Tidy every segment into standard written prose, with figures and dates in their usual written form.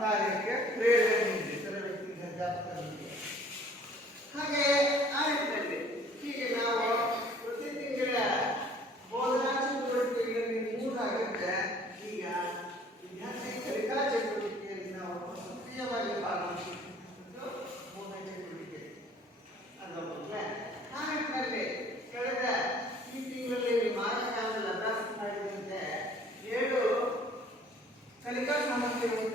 ಕಾರ್ಯಕ್ಕೆ ಪ್ರೇರಣೆ ನೀಡಿದೆ ವ್ಯಕ್ತಿಗೆ. ಹಾಗೆ ಆ ನಿಟ್ಟಿನಲ್ಲಿ ಹೀಗೆ ನಾವು ಪ್ರತಿ ತಿಂಗಳ ಬೋಧನಾ ಚಟುವಟಿಕೆಗಳಲ್ಲಿ ಮೂರಾಗುತ್ತೆ. ಈಗ ವಿದ್ಯಾರ್ಥಿ ಕಲಿಕಾ ಚಟುವಟಿಕೆಯಲ್ಲಿ ನಾವು ಸಕ್ರಿಯವಾಗಿ ಭಾಗವಹಿಸುವುದು ಬೋಧನಾ ಚಟುವಟಿಕೆ ಅದೊಂದು. ಆ ನಿಟ್ಟಿನಲ್ಲಿ ಕಳೆದ ಈ ತಿಂಗಳಲ್ಲಿ ಮಾನವನಲ್ಲಿ ಅಭ್ಯಾಸ ಮಾಡಿದಂತೆ 7 ಕಲಿಕಾ ಸಾಮರ್ಥ್ಯಗಳನ್ನು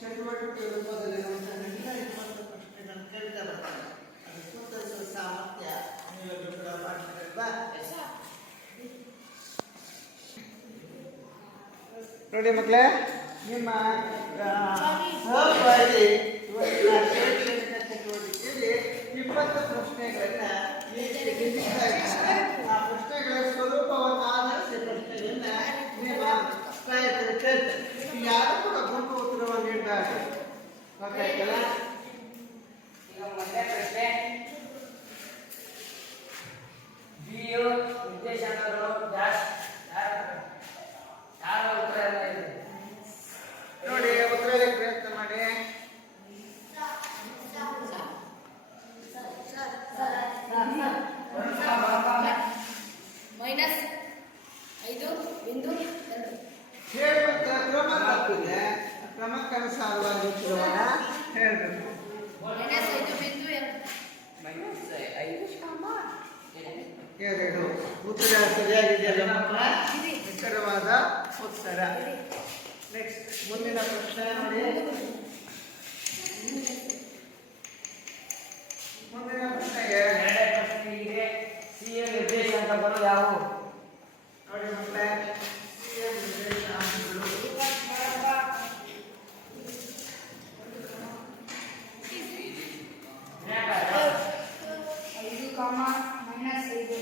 ಚಟುವಟಿಕೆ ರೂಪದಲ್ಲಿ ನಮ್ಮನ್ನೆಲ್ಲ 20 ಪ್ರಶ್ನೆಗಳನ್ನು ಕೇಳ್ತಾ ಬರ್ತಾರೆ. ಅದಕ್ಕೆ ಉತ್ತರಿಸುವ ಸಾಮರ್ಥ್ಯ ನೀವು ಕೂಡ ಮಾಡ್ತೀರಲ್ವಾ? ನೋಡಿ ಮಕ್ಕಳೇ, ನಿಮ್ಮ ಸಹಪಾಠಿ ಶೈಕ್ಷಣಿಕ ಚಟುವಟಿಕೆಯಲ್ಲಿ 20 ಪ್ರಶ್ನೆಗಳನ್ನ ಆ ಪ್ರಶ್ನೆಗಳ ಸ್ವರೂಪವನ್ನು ಆಧರಿಸಿ ಪ್ರಶ್ನೆಗಳನ್ನ ನಿಮ್ಮ ಸ್ನೇಹಿತರು ಕೇಳ್ತಾರೆ. ಯಾರು ಕೂಡ ಗುಂಪು ಉತ್ತರವನ್ನು ನೀಡಬಾರ್ದು. ಗೊತ್ತಾಯ್ತಲ್ಲ? ಈಗ ಮೊದಲನೇ ಪ್ರಶ್ನೆ, ಬಿಯು ನಿರ್ದೇಶಕರು ಯಾರ ಉತ್ತರ ಇದೆ ನೋಡಿ, ಉತ್ತರ ಪ್ರಯತ್ನ ಮಾಡಿ. -5.2 ಹೇಳುವಂತ ಕ್ರಮ 2 ಉತ್ತರ ಸರಿಯಾಗಿದೆಯಲ್ಲ ಮಕ್ಕಳ? ನಿಖರವಾದ ಉತ್ತರ. ನೆಕ್ಸ್ಟ್ ಮುಂದಿನ ಪ್ರಶ್ನೆ ನೋಡಿ. ಮುಂದಿನ ಪ್ರಶ್ನೆಗೆ ಎರಡನೇ ಪ್ರಶ್ನೆ ಇದೆ. ಸಿಎ ನಿರ್ದೇಶಾಂಕಗಳು ಯಾವುವು? ನೋಡಿ ಮಕ್ಕಳೇ, ಸಿಎ ನಿರ್ದೇಶಾಂಕಗಳು 5, -5.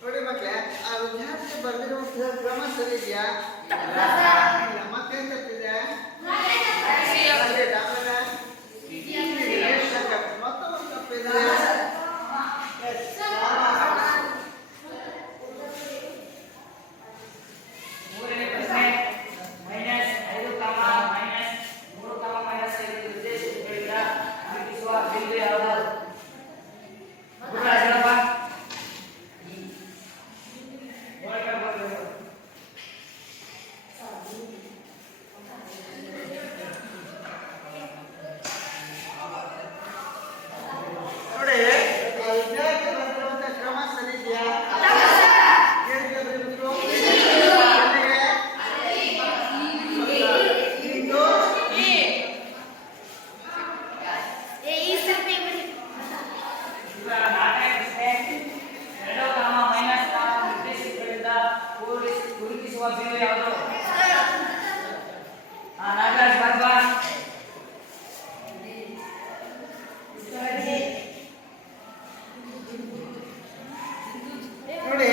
ನೋಡಿ ಮಕ್ಕಳೇ, ಆ ವಿದ್ಯಾರ್ಥಿ ಬರೆದಿರುವಂತಹ ಕ್ರಮ ಸರಿ ಇದೆಯಾ? ಇಲ್ಲ. ಮತ್ತೇನ್ ತಪ್ಪಿದೆ? ಆಮೇಲೆ ನಿರ್ದೇಶಾಂಕ ಮತ್ತೊಂದು ತಪ್ಪಿದೆ. ಮೂರನೇ ಪ್ರಶ್ನೆ -5, -3, -5 ನಿರ್ದೇಶಕಗಳಿಂದ ಗುರುತಿಸುವ ಬಿಂದು ಯಾವುದು? ಗುರುರಾಜನಪ್ಪ ನೋಡಿ, ಆ ವಿದ್ಯಾರ್ಥಿ ಬರೆದಿರುವಂತಹ ಕ್ರಮ ಸರಿ ಇದೆಯಾ? ಏನಿದೆ ಬರೆದಿರೋದು? ನಾಲ್ಕನೇ ಪ್ರಶ್ನೆ 2, -4 ನಿರ್ದೇಶಕಗಳಿಂದ ಗುರುತಿಸುವ ಬಿಂದು ಯಾವುದು? ನಾಗರಾಜ್ ಬರ್ಬಾ ನೋಡಿ,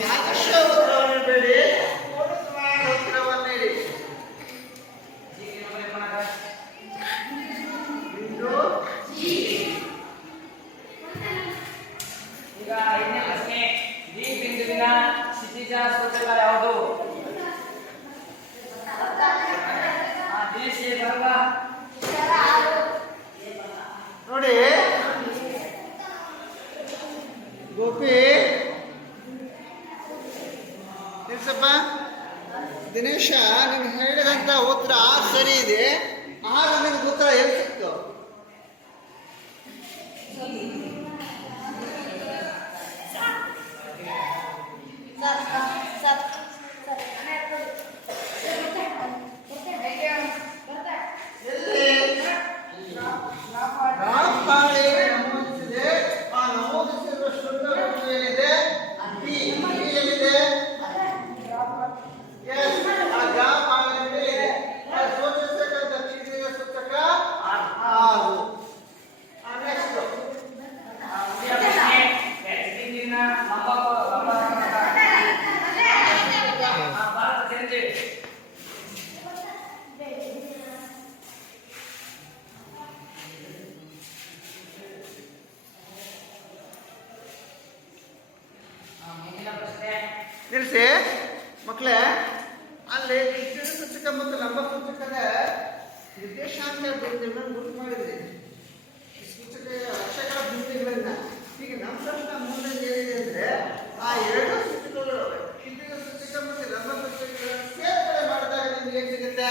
ಭಾಗಶಃ ಉತ್ತರವನ್ನು ಬೇಡಿ, ಪೂರ್ಣತ್ವದ ಉತ್ತರವನ್ನು ನೀಡಿ. ಬಿಂದು ಈಗ ಐದನೇ ಪ್ರಶ್ನೆ ಡಿ ಬಿಂದುವಿನ ಕ್ಷಿತಿಜ ಸೂಚಕ ಯಾವುದು? ದಿನೇಶ್ ಬರ್ಬಾ ನೋಡಿ, ಗೋಪಿ ನಿಲ್ಸಪ್ಪ. ದಿನೇಶ, ನೀನು ಹೇಳಿದಂತ ಉತ್ತರ ಸರಿ ಇದೆ. ಆಗ ನಿನಗೆ ಉತ್ತರ ಎಲ್ಲಿ ಸಿಕ್ತು? ಎಲ್ಲಿ? ರಾಪಾಳಿ ನಮೂದಿಸಿದೆ. ಆ ನಮೂದಿಸಿರುವ ಶುದ್ಧ ರೂಪ ಏನಿದೆ? ಬಿ. ಬಿ ಎಲ್ಲಿದೆ? ಎಸ್. ಆ ಗ್ರಾಪಾಳಿ ಇದೆ. ಆ ಸೂಚಿಸತಕ್ಕಂಥ ಕ್ಷಿತಿಜ ಸೂಚಕ 6. ನೆಕ್ಸ್ಟ್ ಬಿಂದುವಿನ ಭಾರತ ಜನತೆ ಮುಂದಿನ ಪ್ರಶ್ನೆ ನಿಲ್ಲಿಸಿ ಮಕ್ಕಳೇ. ಅಲ್ಲಿ ಕ್ಷಿತಿಜ ಸೂಚಕ ಮತ್ತು ಲಂಬ ಸೂಚಕದ ನಿರ್ದೇಶಾಂಕ ಬಿಂದುಗಳನ್ನು ಗುರುತು ಮಾಡಿದ್ರಿ. ಸೂಚಕ ಅಕ್ಷಗಳ ಬಿಂದುಗಳನ್ನ. ಈಗ ನಮ್ಮ ಪ್ರಶ್ನೆ ಮುಂದೆ ಏನಿದೆ ಅಂದ್ರೆ, ಆ ಎರಡು ಸೂಚಕಗಳು ಕ್ಷಿತಿಜ ಸೂಚಕ ಮತ್ತು ಲಂಬ ಸೂಚಕಗಳನ್ನು ಸೇರ್ಪಡೆ ಮಾಡಿದಾಗ ನಿಮ್ಗೆ ಏನ್ ಸಿಗುತ್ತೆ?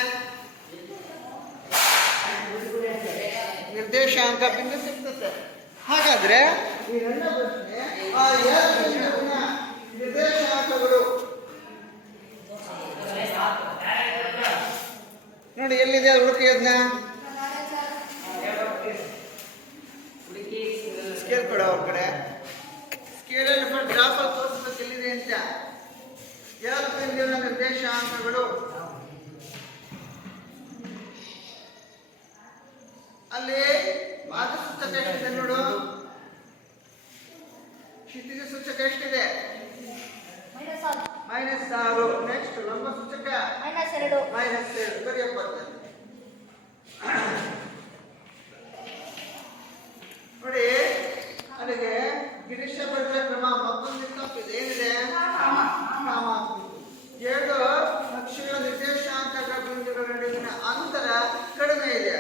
ನಿರ್ದೇಶಾಂಕ ಬಿಂದು ಸಿಗ್ತದೆ. ಹಾಗಾದ್ರೆ ಈ ನನ್ನ ಪ್ರಶ್ನೆ, ಆ ಎರಡು ಬಿಂದುವಿನ ನಿರ್ದೇಶಾಂಕಗಳು ನೋಡಿ ಎಲ್ಲಿದೆ? ಹುಡುಕಿ ಅದನ್ನ. ಹುಡುಕಿ ಸ್ಕೇಲ್ ಕೊಡ ಅವ್ರ ಕಡೆ. ಸ್ಕೇಲಲ್ಲಿ ಡ್ರಾಪ್ ಅಲ್ಲಿ ತೋರಿಸ್ಬೇಕು ಎಲ್ಲಿದೆ ಅಂತ. ಎರಡು ಬಿಂದುವಿನ ನಿರ್ದೇಶಾಂಕಗಳು ಅಲ್ಲಿ ಭಾಗ ಸೂಚಕ ಎಷ್ಟಿದೆ ನೋಡು. ಕ್ಷಿತಿಜ ಸೂಚಕ ಎಷ್ಟಿದೆ? -6. ನೆಕ್ಸ್ಟ್ ಲಂಬ ಸೂಚಕ -2. -2. ಬರೆಯಪ್ಪ. ನೋಡಿ, ಅಲ್ಲಿಗೆ ಗಿರೀಶ ಬರೆದ ಕ್ರಮ ಮತ್ತೊಂದು ತಪ್ಪಿದೆ. ಏನಿದೆ? ಕಾಮ. ಎರಡು ಅಕ್ಷಗಳ ನಿರ್ದೇಶಾಂಕಗಳ ಬಿಂದುಗಳ ನಡುವಿನ ಅಂತರ ಕಡಿಮೆ ಇದೆ.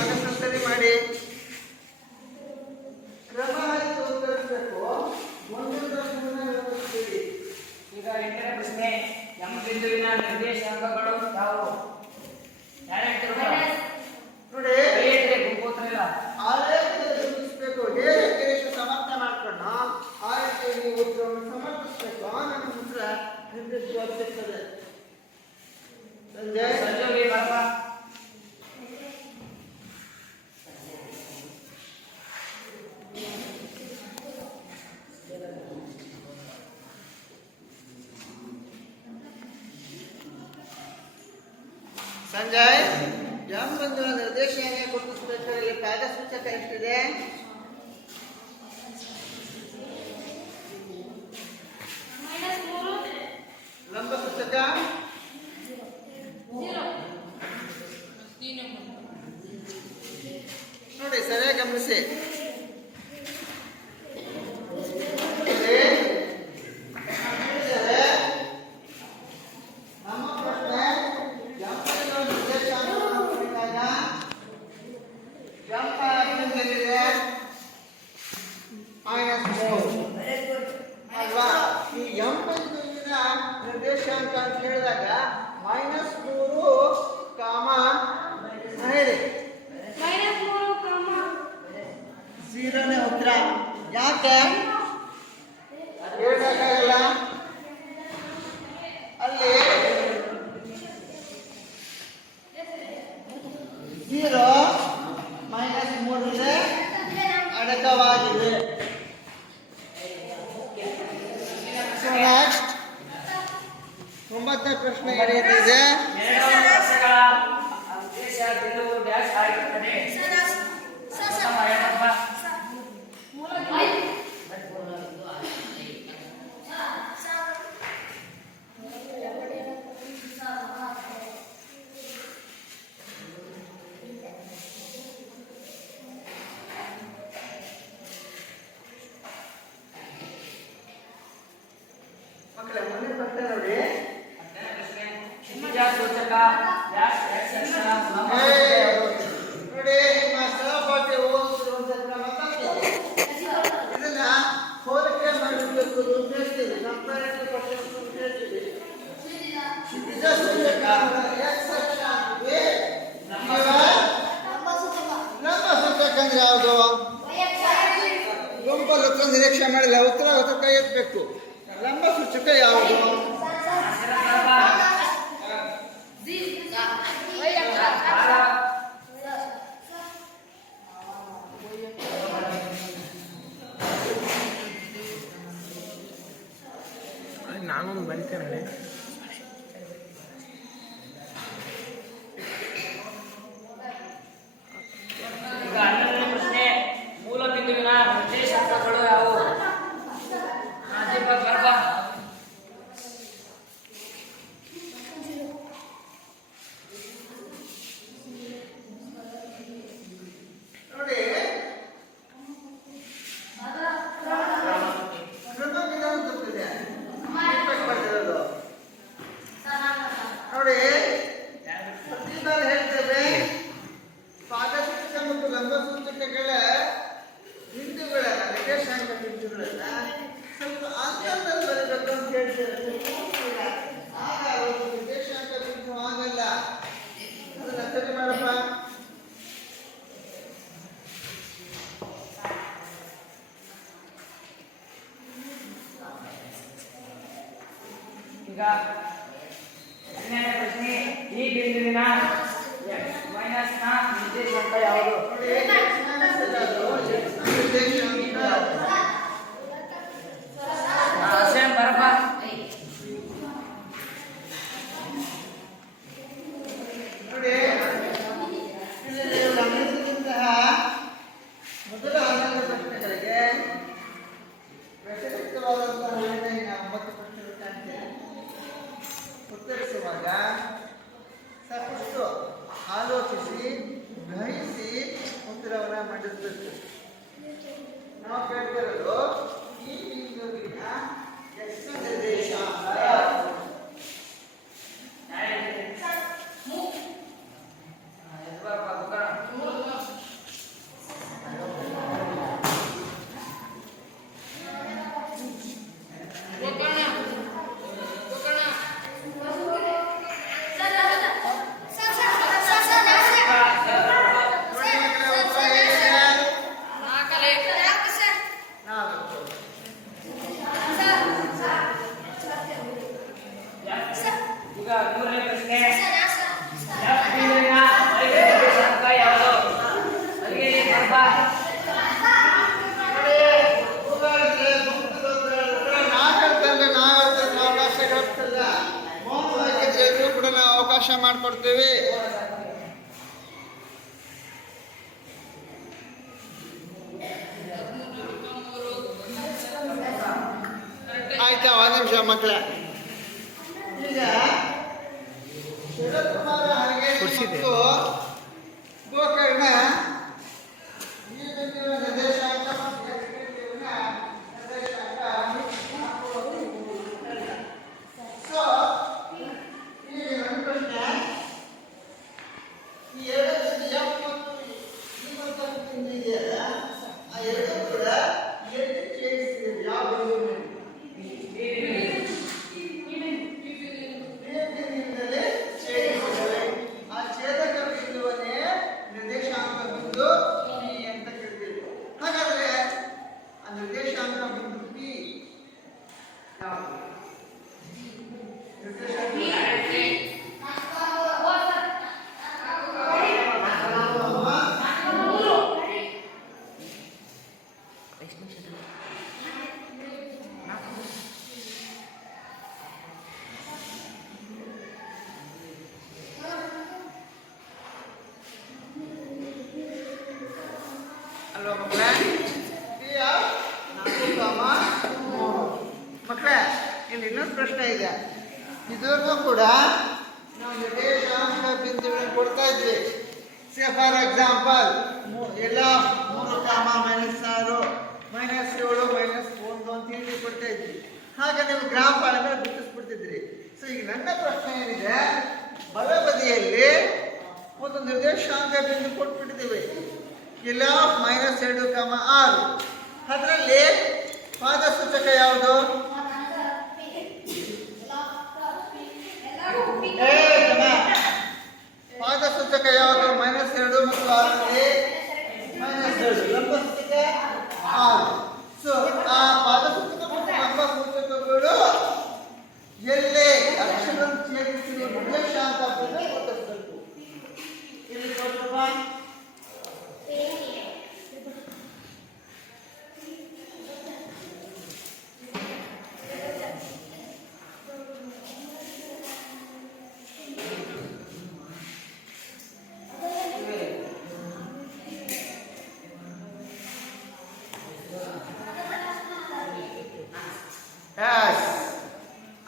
ಅದನ್ನು ಸರಿ ಮಾಡಿ. ಕ್ರಮ ಆಯ್ತು ಉತ್ತರಿಸಬೇಕು. 1 ರಿಂದ 3 ಸಂಜಯ್ ಎಂ ಬಿಂದುವಿನ ನಿರ್ದೇಶಾಂಕ ಗುರುತಿಸಬೇಕಾದ್ರೆ ಇಲ್ಲಿ ಕಾರ್ಯಸೂಚಕ ಎಷ್ಟಿದೆ? ಲಂಬ ಸೂಚಕ ನೋಡಿ ಸರಿಯಾಗಿ ಗಮನಿಸಿ. ನಮ್ಮ ಪ್ರಶ್ನೆ ನಿರ್ದೇಶಾಂಕ ಅಲ್ವಾ? ಈ ಎಂ ಬಿಂದುವಿನ ನಿರ್ದೇಶಾಂಕ ಅಂತ ಹೇಳಿದಾಗ -3 ಕಾಮ ಹೇಳಿ 0ನೇ ಉತ್ತರ. ಯಾಕೆ ಹೇಳಕ್ಕಾಗಲ್ಲ? ಅಲ್ಲಿ 0 -3 ಅಡಕವಾಗಿದೆ. ನೆಕ್ಸ್ಟ್ 9ನೇ ಪ್ರಶ್ನೆ ಏನಿದೆ? ಎರಡು ವರ್ಷಗಳ ಉದ್ದೇಶ ಬಿಂದುವು ಡ್ಯಾಶ್ ಆಗಿರುತ್ತದೆ. ಉತ್ತಮ ಏನಪ್ಪ? ಮಕ್ಕಳೇ ಮುಂದಿನ ಪ್ರಶ್ನೆ ನೋಡಿ. ಕ್ಷಿತಿಜ ಸೂಚಕ ಡ್ಯಾಶ್ x ಅಕ್ಷ ಲಂಬ ಏ, ಸೂಚಕ ಯಾವುದು? ನೋಡಿ ನಿಮ್ಮ ಸಹಪಾಠಿ ಓದುತ್ತಿರುವಂತ ಕ್ರಮ ತಪ್ಪು. ಇದನ್ನ ಹೋಲಿಕೆ ಮಾಡಬೇಕು ಅಂತ ಹೇಳ್ತೀವಿ. ಕಂಪ್ಯಾರಿಟಿವ್ ಕ್ವೆಶ್ಚನ್ಸ್ ಅಂತ ಹೇಳ್ತೀವಿ. ಕ್ಷಿತಿಜ ಸೂಚಕ x ಅಕ್ಷ ಅಂತೀವಿ. ಲಂಬ ಸೂಚಕ ಅಂದ್ರೆ ಯಾವುದು? ಗುಂಪಲ್ಲಿ ಉತ್ತರ ನಿರೀಕ್ಷೆ ಮಾಡಿಲ್ಲ. ಉತ್ತರ ಕೈ ಎತ್ತಬೇಕು. ಲಂಬ ಸೂಚಕ ಯಾವುದು? ನಾನೊಂದು ಬರಿತೇನೆ. ಈಗ 11ನೇ ಪ್ರಶ್ನೆ ಮೂಲ ಬಿಂದುವಿನ ನಿರ್ದೇಶಾಂಕಗಳು ಯಾವುವು? ದೀಪಕ್ ಬರ್ಬಾ. ನೋಡಿ ಕ್ರಮ ವಿಧಾನ ತಪ್ಪಿದೆ. ಬರ್ತಿರೋದು ನೋಡಿ. ಪ್ರತಿ ಬಾರಿ ಹೇಳ್ತೇವೆ ಪಾದಸೂಚಕ ಮತ್ತು ಲಂಬ ಸೂಚಕಗಳ ಬಿಂದುಗಳ ನಿರ್ದೇಶಾಂಕ ಬಿಂದುಗಳನ್ನ ಸ್ವಲ್ಪ ಅಂತರದಲ್ಲಿ ಬರೀಬೇಕು ಅಂತ ಹೇಳ್ತೇವೆ. ಆಗ ಒಂದು ನಿರ್ದೇಶಾಂಕ ಬಿಂದು ಆಗಲ್ಲ. ಅದನ್ನ ಸರಿ ಮಾಡಪ್ಪ. ಈಗ 12ನೇ ಪ್ರಶ್ನೆ ಈ ಬಿಂದುವಿನ x ಮೈನಸ್ ನ ನಿರ್ದೇಶಾಂಕ ಯಾವುದು? ನೋಡಿ ನಿರ್ದೇಶಾಂಕ ಸೇಮ್ ಬರ್ಬಾ. ನೋಡಿ ಇಲ್ಲಿ ನೀವು ಗಮನಿಸಿದಂತಹ ಮೊದಲ 11 ಪ್ರಶ್ನೆಗಳಿಗೆ ವ್ಯತಿರಿಕ್ತವಾದಂತಹ 9 ಪ್ರಶ್ನೆಗಳು ಕಾಣ್ತೇವೆ. ಉತ್ತರಿಸುವಾಗ ಸಾಕಷ್ಟು ಆಲೋಚಿಸಿ ಗ್ರಹಿಸಿ ಉತ್ತರವನ್ನು ಮಂಡಿಸಬೇಕು. ನಾವು ಕೇಳ್ತಿರೋದು ಈ ಬಿಂದುವಿನ x ನಿರ್ದೇಶಾಂಕ ಯಾವುದು? ನೋಡಿ ಮಕ್ಕಳೇ, ಉತ್ತರ ಏನಿದೆ? 4. ಸಹಾಯ ಮಾಡಿಕೊಡ್ತೀವಿ. ಆಯ್ತಾ? ಒಂದು ನಿಮಿಷ ಮಕ್ಕಳೇ. ಈಗ ಶಿವಕುಮಾರ ಹಾಗೆ ಮತ್ತು ಗೋಕರ್ಣ ಈ ಬಿಂದುವಿನ ನಿರ್ದೇಶಾಂಕ ಮತ್ತು ಈ ಬಿಂದುವಿನ ನಿರ್ದೇಶಾಂಕ ಸೊ ಈಗ ನನ್ನ ಪ್ರಶ್ನೆ, ಈ ಎರಡು ಎಫ್ ಮತ್ತು ಈ ಮತ್ತು ಬಿಂದು ಇದೆಯಲ್ಲ, ಆ ಎರಡು ಕೂಡ ಎಲ್ಲಿ ಛೇದಿಸಿದೆ? ಯಾವ ಬಿಂದುವಿನಲ್ಲಿ? ಆ ಛೇದಕ ಬಿಂದುವನ್ನೇ ನಿರ್ದೇಶಾಂಕ ಬಿಂದು ಪಿ ಅಂತ ಕರೀತೀವಿ. ಹಾಗಾದ್ರೆ ಆ ನಿರ್ದೇಶಾಂಕ ಬಿಂದು ಪಿ ಯಾವುದು? ಅಲ್ವಾ ಮಕ್ಕಳೇ? ಮಕ್ಕಳೇ, ಇಲ್ಲಿ ಇನ್ನೊಂದು ಪ್ರಶ್ನೆ ಇದೆ. ಇದುವರೆಗೂ ಕೂಡ ನಾವು ನಿರ್ದೇಶಾಂಕ ಬಿಂದುಗಳನ್ನು ಕೊಡ್ತಾ ಇದ್ವಿ. ಫಾರ್ ಎಕ್ಸಾಂಪಲ್, ಎಲ್ಲ 3 ಕಾಮ -6 -7 -1 ಅಂತ ಹೇಳಿ ಕೊಡ್ತಾ ಇದ್ವಿ. ಹಾಗೆ ನೀವು ಗ್ರಾಮಪಾಲನ ಗುರುತಿಸ್ಬಿಡ್ತಿದ್ರಿ. ಸೊ ಈಗ ನನ್ನ ಪ್ರಶ್ನೆ ಏನಿದೆ, ಬಲಬದಿಯಲ್ಲಿ ಒಂದು ನಿರ್ದೇಶಾಂಕ ಬಿಂದು ಕೊಟ್ಬಿಟ್ಟಿದ್ದೀವಿ, ಇಲ್ಲ -2, 6. ಅದರಲ್ಲಿ ಪಾದ ಸೂಚಕ ಯಾವುದು? ಪಾದ ಸೂಚಕ ಯಾವುದು? -2 ಮತ್ತು 6ರಲ್ಲಿ -2. ಲಂಬ ಸೂಚಕ 6. ಸೊ ಆ ಪಾದ ಸೂಚಕ ಮತ್ತು ಲಂಬ ಸೂಚಕಗಳು ಎಲ್ಲೇ ಅಕ್ಷರವನ್ನು ಛೇದಿಸಿರುವ ನಿರ್ದೇಶಾಂಕ ಬಿಂದು ಗುರುತಿಸಬೇಕು. ಇಲ್ಲಿ ಕೊಟ್ಟಪ್ಪ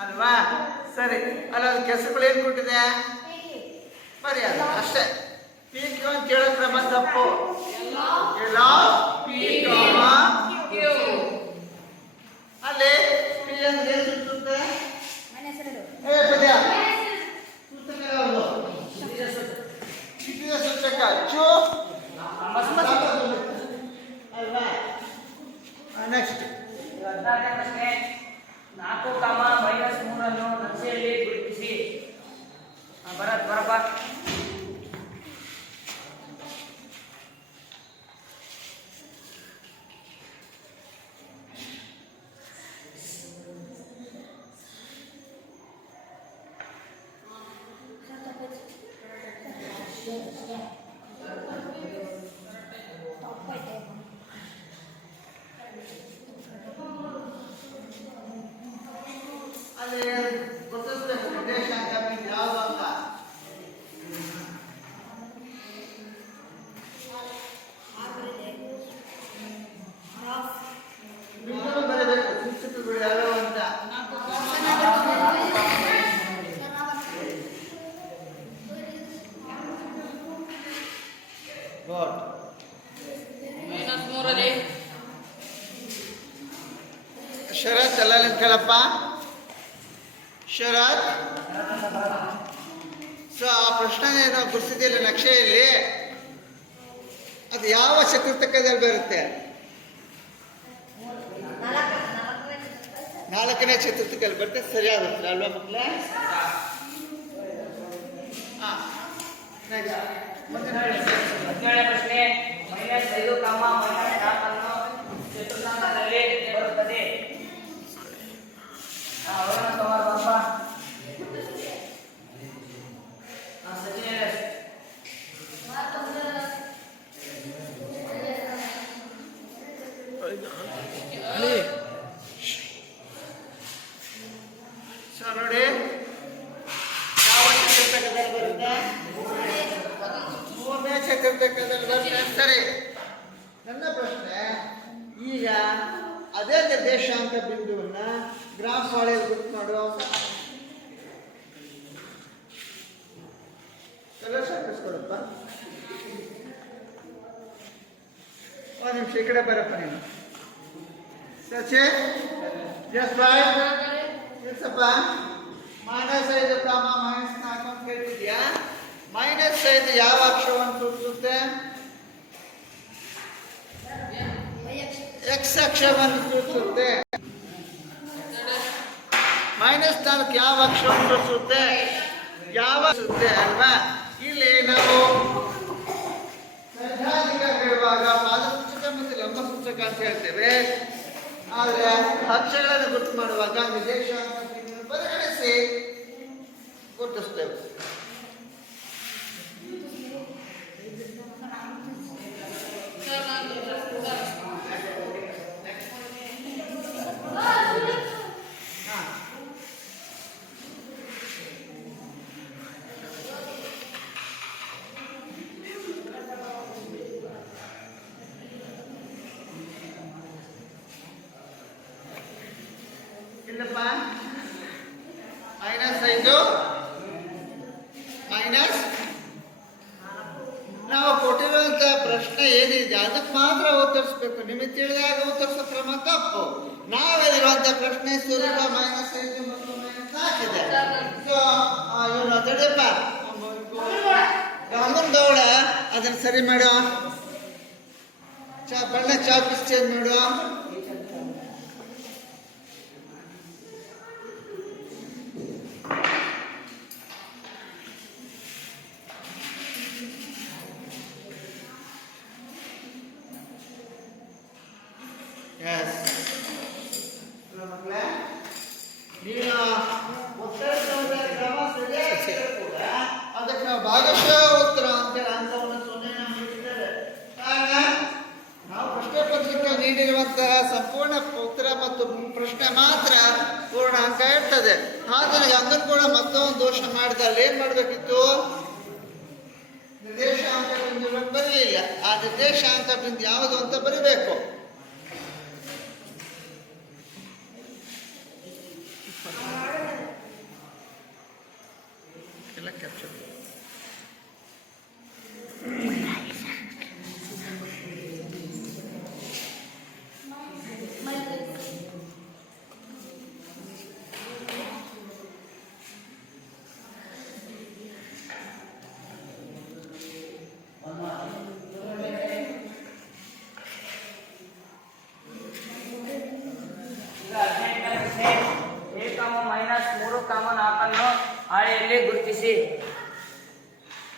ಅಲ್ವಾ? ಸರಿ, ಅಲ್ಲ ಅದು ಕೆಸರುಗಳು ಏನು ಕೊಟ್ಟಿದೆ? ಬರೀ ಅದು ಅಷ್ಟೇ. ಪಿ ಕ್ಯೂ ಅಂತ ಕೇಳೋ ಕ್ರಮ ತಪ್ಪು. ಎಲ್ಲ ಪಿ ಅಲ್ಲಿ ಪಿ ಅಂದ್ರೆ ಏನು ಸುತ್ತುತ್ತೆ? ಪದ್ಯ ಸೂಚಕ ಯಾವುದು? ದ್ವಿತೀಯ ಸೂಚಕ ಚು ಅಲ್ವಾ? ನೆಕ್ಸ್ಟ್ 14ನೇ ಪ್ರಶ್ನೆ, 4, -3 ಅನ್ನು ನಕ್ಷೆಯಲ್ಲಿ ಗುರುತಿಸಿ. ಬರಪ್ಪ. ಅಲ್ಲಿ ಗೊತ್ತಿರಬೇಕು ನಿರ್ದೇಶಾಂಕ ಬಿಂದು ಯಾವುದು ಅಂತ. ಬಿಂದು ಬರಬೇಕು, ಸೂಚಕಗಳು ಯಾವ್ಯಾವ ಅಂತ. ಶರತ್ ಎಲ್ಲ ನಿಂತ್ಕೊಳ್ಳಪ್ಪ. ಶರತ್, ಸೊ ಆ ಪ್ರಶ್ನೆ ನಾವು ಗುರುತಿಸಿದಿಲ್ಲ ನಕ್ಷೆಯಲ್ಲಿ, ಅದು ಯಾವ ಚತುರ್ಥಕದಲ್ಲಿ ಬರುತ್ತೆ? 4ನೇ ಚತುರ್ಥಕದಲ್ಲಿ ಬರುತ್ತೆ. ಸರಿಯಾದ ಉತ್ತರ ಅಲ್ವಾ ಮಕ್ಕಳೇ? ಹದಿನೇಳನೇ ಪ್ರಶ್ನೆ, -5, -4 ಅನ್ನು ಚತುರ್ಥಾಂಕದಲ್ಲಿ ಬರುತ್ತದೆ. ಸೊ ನೋಡಿ, ಯಾವ ಚತುರ್ಥಕದಲ್ಲಿ ಬರುತ್ತೆ? ಚತುರ್ಥಕದಲ್ಲಿ ಬರುತ್ತೆ. ಸರಿ, ನನ್ನ ಪ್ರಶ್ನೆ ಈಗ ಅದೇ ನಿರ್ದೇಶಾಂಕ ಬಿಂದುವನ್ನ ಗ್ರಾಫ್ ಹಾಳೆಯಲ್ಲಿ ಗುರುತು ಮಾಡುವ ಕಲರ್ ಹಾಕಿಸ್ಕೊಡಪ್ಪ. ಒಂದು ನಿಮಿಷ ಈ ಕಡೆ ಬರಪ್ಪ ನೀನು. ಸಚೆ ಜಸ್ಟ್ ಎಷ್ಟಪ್ಪ? -5 ಕಾಮ -4 ಅಂತ ಕೇಳ್ತಿದ್ಯಾ? -5 ಯಾವ ಅಕ್ಷರವನ್ನು ಸೂಚಿಸುತ್ತೆ? ಎಕ್ಸ್ ಅಕ್ಷರವನ್ನು ಸೂಚಿಸುತ್ತೆ. -4 ಯಾವ ಅಕ್ಷರವನ್ನು ಸೂಚಿಸುತ್ತೆ? ಯಾವ ಸೂಚಿಸುತ್ತೆ ಅಲ್ವಾ? ಇಲ್ಲಿ ನಾವು ಸೈದ್ಧಾಂತಿಕ ಹೇಳುವಾಗ ಪಾದಸೂಚಕ ಮತ್ತು ಲಂಬ ಸೂಚಕ ಅಂತ ಹೇಳ್ತೇವೆ. ಆದರೆ ಅಕ್ಷರಗಳನ್ನು ಗುರುತು ಮಾಡುವಾಗ ನಿರ್ದೇಶಾಂಕ ಪರಿಗಣಿಸಿ ಗುರುತಿಸ್ತೇವೆ. ಇಲ್ಲಪ್ಪ, -5 ಮೈನಸ್ ನಾವು ಕೊಟ್ಟಿರುವಂತ ಪ್ರಶ್ನೆ ಏನಿದೆ ಅದಕ್ಕೆ ಮಾತ್ರ ಉತ್ತರಿಸ್ಬೇಕು. ನಿಮಗೆ ತಿಳಿದಾಗ ಉತ್ತರಿಸೋ ಕ್ರಮ ತಪ್ಪು. ನಾವಿರುವಂತ ಪ್ರಶ್ನೆ ಸ್ವರೂಪ -5 ಮತ್ತು -4 ಇದೆ. ಸೊ ಇವನು ತಡೆಯಪ್ಪ, ಅಮ್ಮನ ಗೌಡ ಅದನ್ನ ಸರಿ ಮಾಡು. ಬಣ್ಣ ಚಾಪೀಸ್ ಚೇಂಜ್ ಮಾಡು. ಅದಕ್ಕೆ ನಾವು ಭಾಗಶಃ ಉತ್ತರ ಅಂತೇಳಿ ಅಂಕವನ್ನು 0 ನೀಡಿದ್ದಾರೆ. ಕಾರಣ ನಾವು ಪ್ರಶ್ನೆ ಪತ್ರಿಕೆ ನೀಡಿರುವಂತಹ ಸಂಪೂರ್ಣ ಉತ್ತರ ಮತ್ತು ಪ್ರಶ್ನೆ ಮಾತ್ರ ಪೂರ್ಣ ಅಂಕ ಇರ್ತದೆ. ಆದರೆ ಅಂಗನ್ ಕೂಡ ಮತ್ತೊಂದು ದೋಷ ಮಾಡಿದಲ್ಲಿ ಏನ್ ಮಾಡ್ಬೇಕಿತ್ತು? ನಿರ್ದೇಶಾಂಕ ಬಿಂದುಗಳನ್ನು ಬರಲಿಲ್ಲ. ಆ ನಿರ್ದೇಶಾಂಕ ಬಿಂದು ಯಾವುದು ಅಂತ ಬರೀಬೇಕು. ಎಲ್ಲ ಕ್ಯಾಪ್ಚರ್ -3, ಹಾಳೆಯಲ್ಲಿ ಗುರುತಿಸಿ.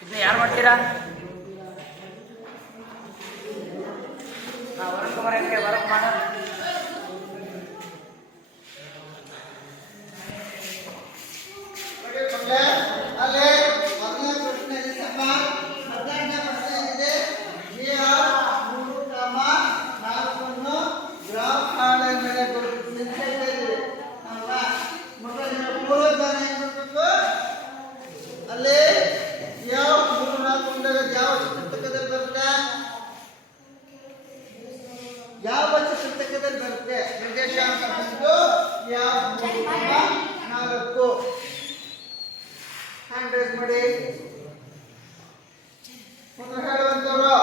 ಇದನ್ನ ಯಾರು ಮಾಡ್ತೀರಾ? ವರುಣ್ ಕುಮಾರ್ ವರ್ಕ್ ಮಾಡ. ಅಲ್ಲೇ ಮೊದಲನೇ ಪ್ರಶ್ನೆ ಇಲ್ಲಪ್ಪ, 14ನೇ ಪ್ರಶ್ನೆ ಇದೆ. 3, 4 ಗ್ರಾಫ್ ಹಾಳೆ ಮೇಲೆ ಗುರುತಿಸಿ ಅಂತ ಹೇಳಿದ್ವಿ ಅಲ್ವಾ? ಮತ್ತೆ ನೀವು ಪೂರ್ವಜ್ಞಾನ ಏನ್ ಮಾಡ್ಬೇಕು? ಅಲ್ಲಿ ಯಾವ 3, 4 ಬಂದಾಗ ಯಾವ ಚತುರ್ಥಕದಲ್ಲಿ ಬರುತ್ತೆ? ಯಾವ ಚತುರ್ಥಕದಲ್ಲಿ ಬರುತ್ತೆ ನಿರ್ದೇಶಾಂಕ ಬಿಂದು? ಯಾವ 3, 4 ಹ್ಯಾಂಡ್ ರೈಸ್ ಮಾಡಿ. ಮೊದಲು ಹೇಳುವಂತವರು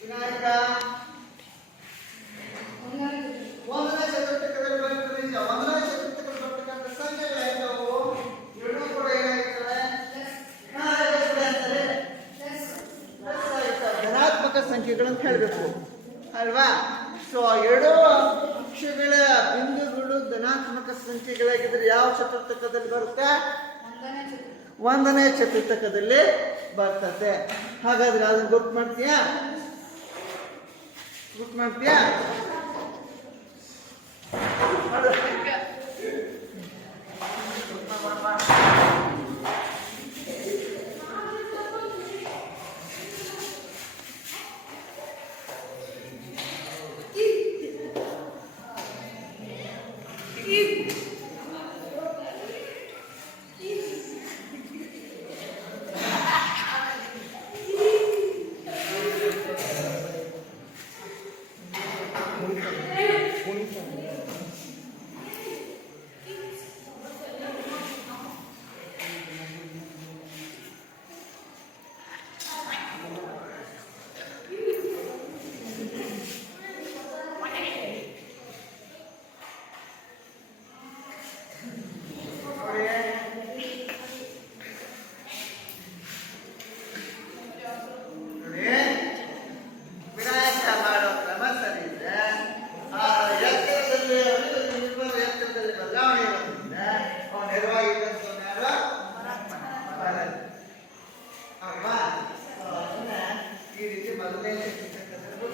ವಿನಾಯಕ 1ನೇ ಚತುರ್ಥಕದಲ್ಲಿ ಬರುತ್ತದೆ. 1ನೇ ಚತುರ್ಥಕದಲ್ಲಿ ಬರ್ತಕ್ಕಂಥ ಸಂಖ್ಯೆಗಳು ಏನವು? 7 ಕೂಡ ಏನಾಗಿರ್ತವೆ? ಧನಾತ್ಮಕ ಸಂಖ್ಯೆಗಳು ಅಂತ ಹೇಳಬೇಕು ಅಲ್ವಾ? ಸೊ 2 ಅಕ್ಷಗಳ ಬಿಂದುಗಳು ಧನಾತ್ಮಕ ಸಂಖ್ಯೆಗಳಾಗಿದ್ರೆ ಯಾವ ಚತುರ್ಥಕದಲ್ಲಿ ಬರುತ್ತೆ? 1ನೇ ಚತುರ್ಥಕದಲ್ಲಿ ಬರ್ತದೆ. ಹಾಗಾದ್ರೆ ಅದನ್ನ ಗುರ್ತು ಮಾಡ್ತೀಯಾ? ಗುರ್ತು ಮಾಡ್ತೀಯಾ?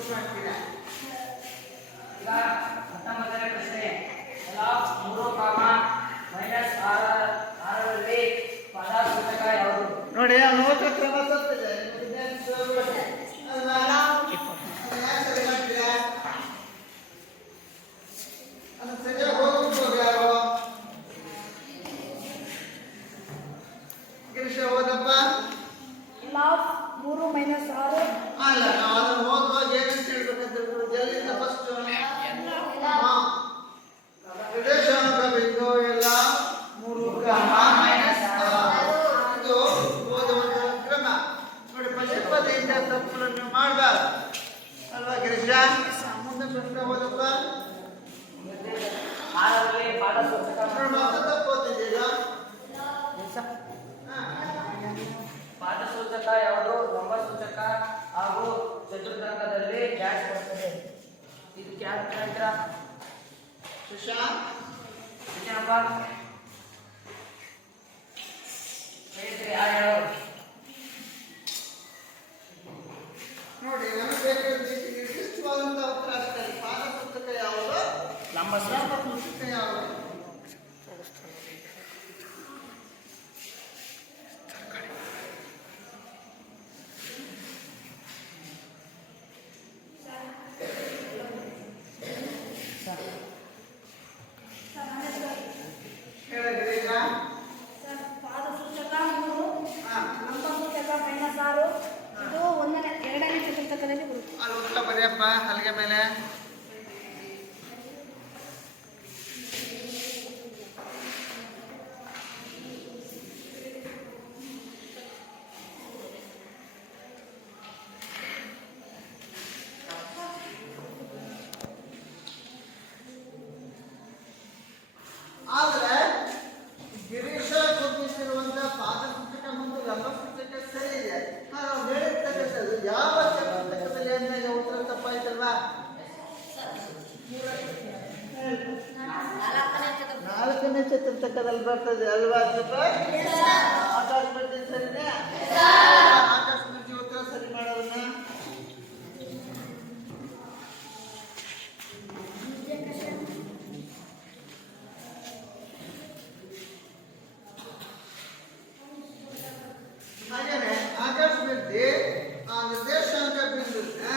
ಗುರುತು ಮಾಡ್ತೀರಾ? ಈಗ 19ನೇ ಪ್ರಶ್ನೆ. ಎಲ್ಲ 3, ಮೈನಸ್ 6ರಲ್ಲಿ ಪದ ಸೂಚಕ ಯಾವುದು? ನೋಡಿ ಅವನು ಓದೋ ಕ್ರಮ ತಪ್ಪಿದೆ. ಅಲ್ವಾ? ಅದನ್ನ ಯಾಕೆ ಸರಿ ಮಾಡ್ತೀರಾ? ಅದನ್ನ ಸರಿಯಾಗಿ ಓದ್ಬಿಟ್ಟು ಯಾರು? ಗಿರೀಶ ಓದಪ್ಪ. ಲಾಫ್ 3 ಮೈನಸ್ 6 ಅಲ್ಲ, ನಾವು ಅದನ್ನ ಓದುವಾಗ ಏನಂತ ಹೇಳ್ಬೇಕಂತ ಎಲ್ಲಿಂದ ಫಸ್ಟ್ ನಿರ್ದೇಶಾಂಕ ಬಿಂದು ಎಲ್ಲ 3 ಮೈನಸ್ 6. ಇದು ಓದುವಂತ ಕ್ರಮ. ನೋಡಿ ಪದೇ ಪದೇಯಿಂದ ತಪ್ಪುಗಳನ್ನು ಮಾಡಬಾರ್ದು ಅಲ್ವಾ ಗಿರೀಶ? ಮುಂದೆ ಪ್ರಶ್ನೆ ಓದಪ್ಪ. 6ರಲ್ಲಿ ಪದ ಸೂಚಕ ನೋಡಿ ಮತ್ತೆ ತಪ್ಪು ಓದ್ತಿದ್ದೀಗ. ಪಾಠ ಸೂಚಕ ಯಾವುದು? ಲಂಬ ಸೂಚಕ ಹಾಗೂ ಚತುರ್ಥಾಂಕದಲ್ಲಿ ಡ್ಯಾಶ್ ಬರ್ತದೆ. ಇದಕ್ಕೆ ಯಾರು ಕೇಳ್ತೀರಾ? ಸುಶಾಂತ್ ನಂಬರ್ ಹೇಳ್ತೀರಿ, ಯಾರು ಹೇಳೋರು? ನೋಡಿ ನಮಗೆ ಬೇಕಾದ ನಿರ್ದಿಷ್ಟವಾದಂತ ಉತ್ತರ ಅಷ್ಟೇ. ಪಾದ ಪುಸ್ತಕ ಯಾವುದು? ಲಂಬ ಪುಸ್ತಕ ಯಾವುದು? ಹೇಳಿದ್ರೀಗ ಸರ್ ಪಾದ ಸೂಚಕ 3 ಹಾ ಲಂಬ ಸೂಚಕ ಮೈನಸ್ 6 ಇದು 2ನೇ ಚತುರ್ಥಕದಲ್ಲಿ ಬರುತ್ತೆ. ಅಲ್ಲಿ ಉತ್ತರ ಬರೆಯಪ್ಪ ಹಲಗೆ ಮೇಲೆ. ಆದ್ರೆ ಗಿರೀಶ ಗುರುತಿಸಿರುವಂತ ಪಾದ ಸೂಚಕ ಮತ್ತು ಲಂಬ ಸೂಚಕ ಸರಿ ಇದೆ. ನಾವು ಹೇಳಿರ್ತಕ್ಕಂಥದ್ದು ಯಾವ ಚತುರ್ಥಕದಲ್ಲಿ ಅಂದಾಗ ಉತ್ತರ ತಪ್ಪಾಯ್ತಲ್ವಾ? 4ನೇ ಚತುರ್ಥಕದಲ್ಲಿ ಬರ್ತದೆ ಅಲ್ವಾ? ಆಕಾಶ ಬರ್ತೀನಿ ಸರಿನೇ? ಆಕಾಶ ಬರ್ತಿ ಉತ್ತರ ಸರಿ ಮಾಡೋದನ್ನ ಹಾಗೇನೆ ಆಕಾಶ ಬಿದ್ದಿ ಆ ನಿರ್ದೇಶಾಂಕ ಬಿಂದುನ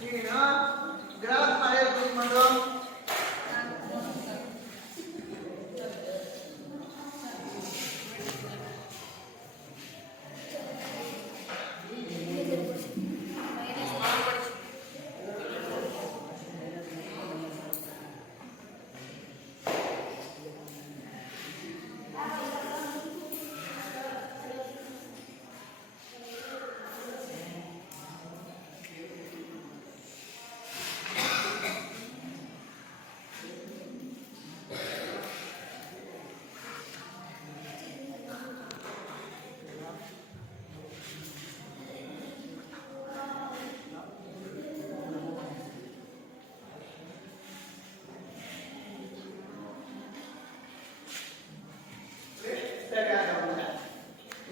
ನೀನು ಗ್ರಾಫ್ ಮಾಡಿ ಮಾಡು.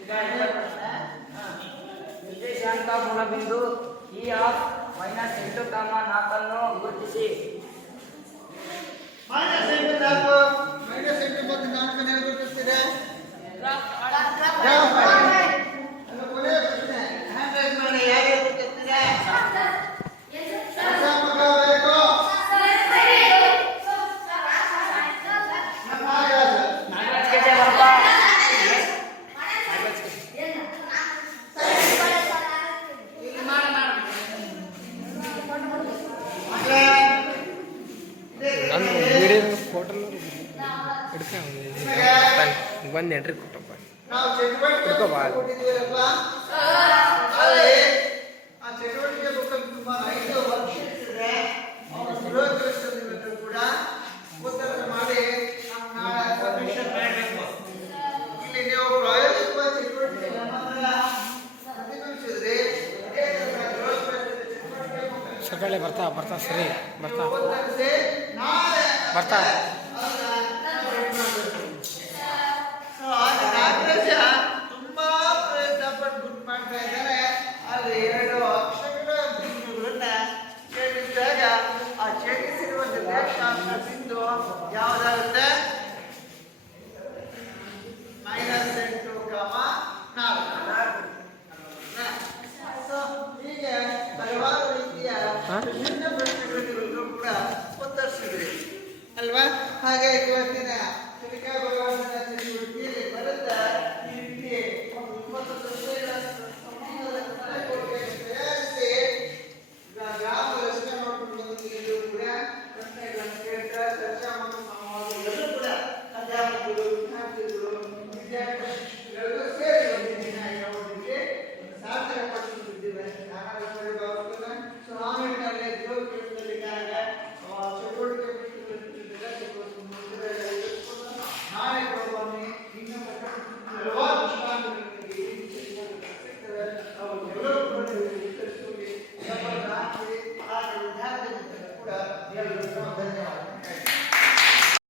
ಈಗ ಇದರ ಪ್ರಶ್ನೆ. ನಿರ್ದೇಶಾಂಕ ಮೂಲಬಿಂದು ಇ ಆಫ್ ಮೈನಸ್ 8, 4 ಗುರುತಿಸಿ. -8 ಮತ್ತು 4 ಗುರುತಿಸ್ತೀರಾ? ಅದು ಕೊನೆಯ ಪ್ರಶ್ನೆ. ಹ್ಯಾಂಡ್ ರೈಸ್ ಮಾಡಿ ಯಾರು ಗುರುತಿಸ್ತೀರಾ? ಮಗ ಬೇಕು. ನಮ್ಮ ನಾಗರಾಜ. ನಾಗರಾಜ್ ಕೆಜೆ ಬರಪ್ಪ. ಇಲ್ಲಿ ಮಾಡಿ ನಾನು ವಿಡಿಯೋ ಫೋಟೋಲ್ಲ ಬಂದು ಎಂಟ್ರಿ ಕೊಟ್ಟಪ್ಪ. ನಾವು ಚಟುವಟಿಕೆ ಕೊಟ್ಟಿದ್ದೀವಲ್ಲಪ್ಪ, ಆದರೆ ಆ ಚಟುವಟಿಕೆ ಬುಕ್ ಸುಮಾರು 5 ವರ್ಷ ಇರ್ತದೆ. ಅವರು ಗೃಹಕೃಷ್ಣರು ಕೂಡ ಉತ್ತರ ಮಾಡಿ ನಾವು ನಾಳೆ ಸಬ್ಮಿಷನ್ ಮಾಡಬೇಕು. ಇಲ್ಲಿ ನೀವು ಪ್ರಾಯೋಗಿಕವಾದ ಚಟುವಟಿಕೆ ನಮ್ಮನ್ನ ಪ್ರತಿಬಿಂಬಿಸಿದ್ರೆ ಅದೇ ಥರ ಗೃಹಕೃಷ್ಣದ ಚಟುವಟಿಕೆ ಬುಕ್ ಸಕಾಳೆ ಬರ್ತಾ ಸರಿ ಬರ್ತಾ ಓದಿದ್ರೆ ನಾಳೆ ಬರ್ತಾ ನಾಗರಾಜ ತುಂಬಾ ಪ್ರಯತ್ನ ಪಟ್ಟು ಗುಡ್ ಮಾಡ್ತಾ ಇದ್ದಾರೆ. ಅಲ್ಲಿ 2 ಅಕ್ಷರಗಳ ಬಿಂದುಗಳನ್ನ ಏಕಲವ್ಯ